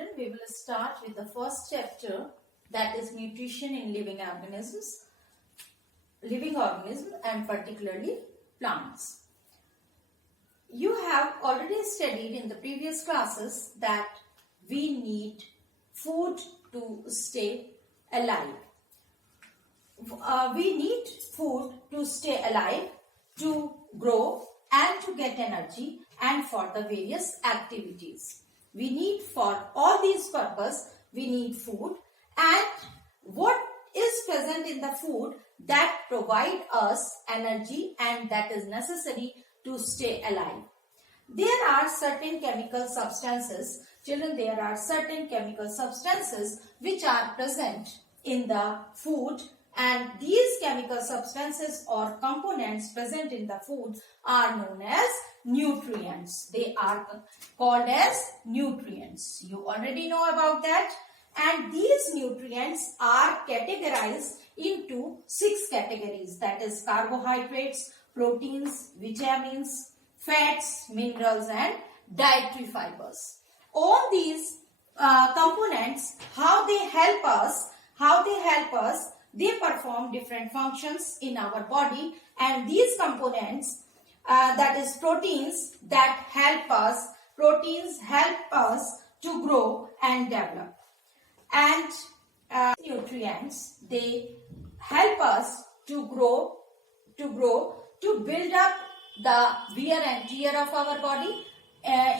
children, we will start with the first chapter, that is nutrition in living organisms and particularly plants. You have already studied in the previous classes that we need food to stay alive. We need food to stay alive, to grow and to get energy and for the various activities. We need, for all these purposes, we need food, and what is present in the food that provide us energy and that is necessary to stay alive. There are certain chemical substances, children, there are certain chemical substances which are present in the food, and these chemical substances or components present in the food are known as nutrients. They are called as nutrients. You already know about that. And these nutrients are categorized into 6 categories, that is carbohydrates, proteins, vitamins, fats, minerals and dietary fibers. All these components, how they help us, they perform different functions in our body, and these components, that is proteins, that help us to grow and develop. And nutrients, they help us to grow, to build up the wear and tear of our body.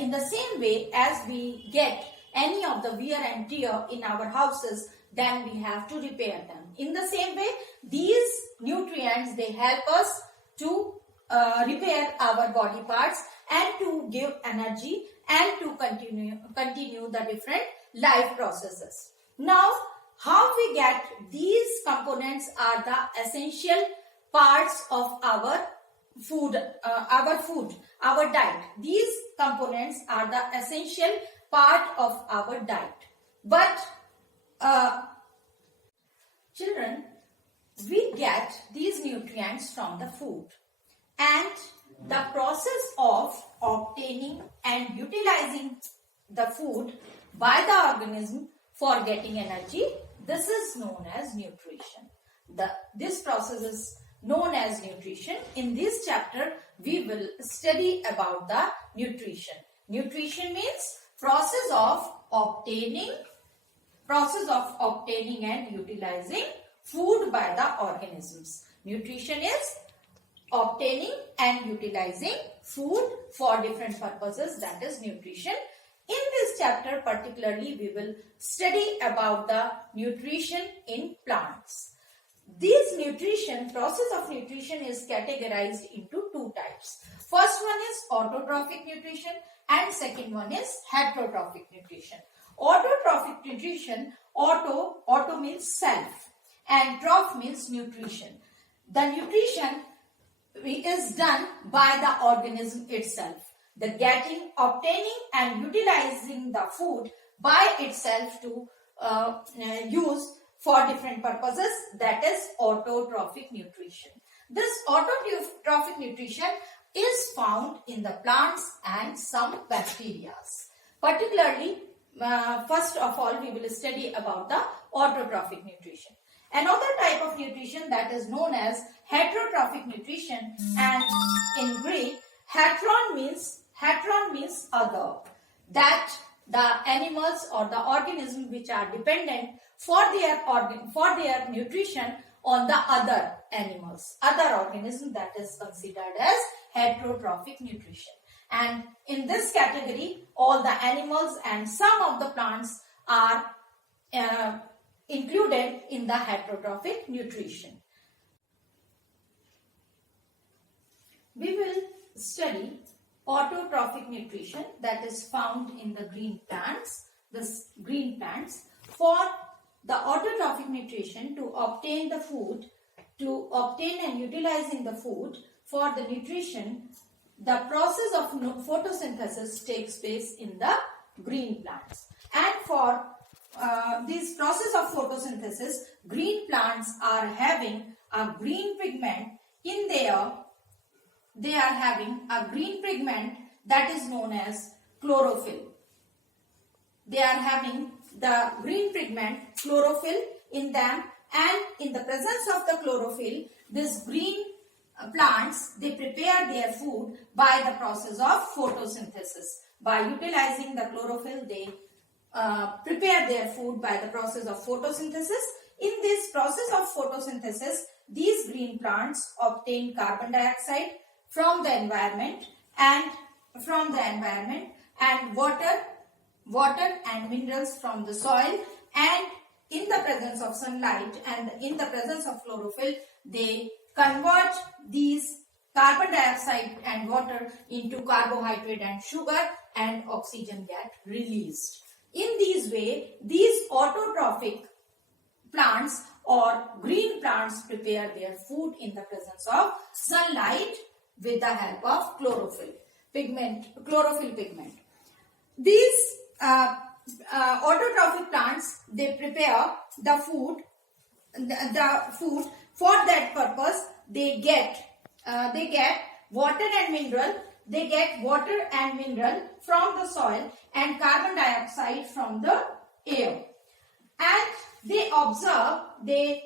In the same way as we get any of the wear and tear in our houses, then we have to repair them. In the same way, these nutrients, they help us to repair our body parts and to give energy and to continue the different life processes. Now, how we get these components are the essential parts of our food, our diet. These components are the essential part of our diet. But children, we get these nutrients from the food, and the process of obtaining and utilizing the food by the organism for getting energy, this is known as nutrition. This process is known as nutrition. In this chapter, we will study about the nutrition. Nutrition means process of obtaining and utilizing food by the organisms. Nutrition is obtaining and utilizing food for different purposes, that is nutrition. In this chapter particularly, we will study about the nutrition in plants. This process of nutrition is categorized into 2 types. First one is autotrophic nutrition and second one is heterotrophic nutrition. Autotrophic nutrition, auto means self and troph means nutrition. The nutrition is done by the organism itself. The obtaining and utilizing the food by itself to use for different purposes, that is autotrophic nutrition. This autotrophic nutrition is found in the plants and some bacteria. Particularly, first of all, we will study about the autotrophic nutrition. Another type of nutrition that is known as heterotrophic nutrition, and in Greek, heteron means other, that the animals or the organisms which are dependent for their nutrition on the other animals, other organisms, that is considered as heterotrophic nutrition. And in this category, all the animals and some of the plants are included in the heterotrophic nutrition. We will study autotrophic nutrition, that is found in the green plants. For the autotrophic nutrition, to obtain and utilizing the food for the nutrition, the process of photosynthesis takes place in the green plants. And for this process of photosynthesis, green plants are having a green pigment in their, they are having a green pigment that is known as chlorophyll. they are having the green pigment chlorophyll in them, and in the presence of the chlorophyll, this green plants, they prepare their food by the process of photosynthesis. By utilizing the chlorophyll, they prepare their food by the process of photosynthesis. In this process of photosynthesis, these green plants obtain carbon dioxide from the environment and water and minerals from the soil, and in the presence of sunlight and in the presence of chlorophyll, they convert these carbon dioxide and water into carbohydrate and sugar, and oxygen get released. In this way, these autotrophic plants or green plants prepare their food in the presence of sunlight with the help of chlorophyll pigment. These autotrophic plants, they prepare the food. For that purpose, they get water and mineral. They get water and mineral from the soil and carbon dioxide from the air, and they absorb the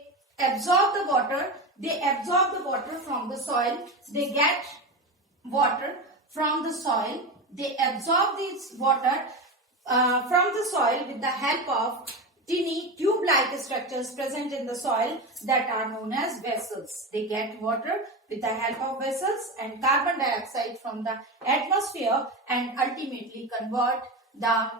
water. They absorb the water from the soil. They get water from the soil. They absorb this water from the soil with the help of tiny tube-like structures present in the soil that are known as vessels. They get water with the help of vessels and carbon dioxide from the atmosphere, and ultimately convert the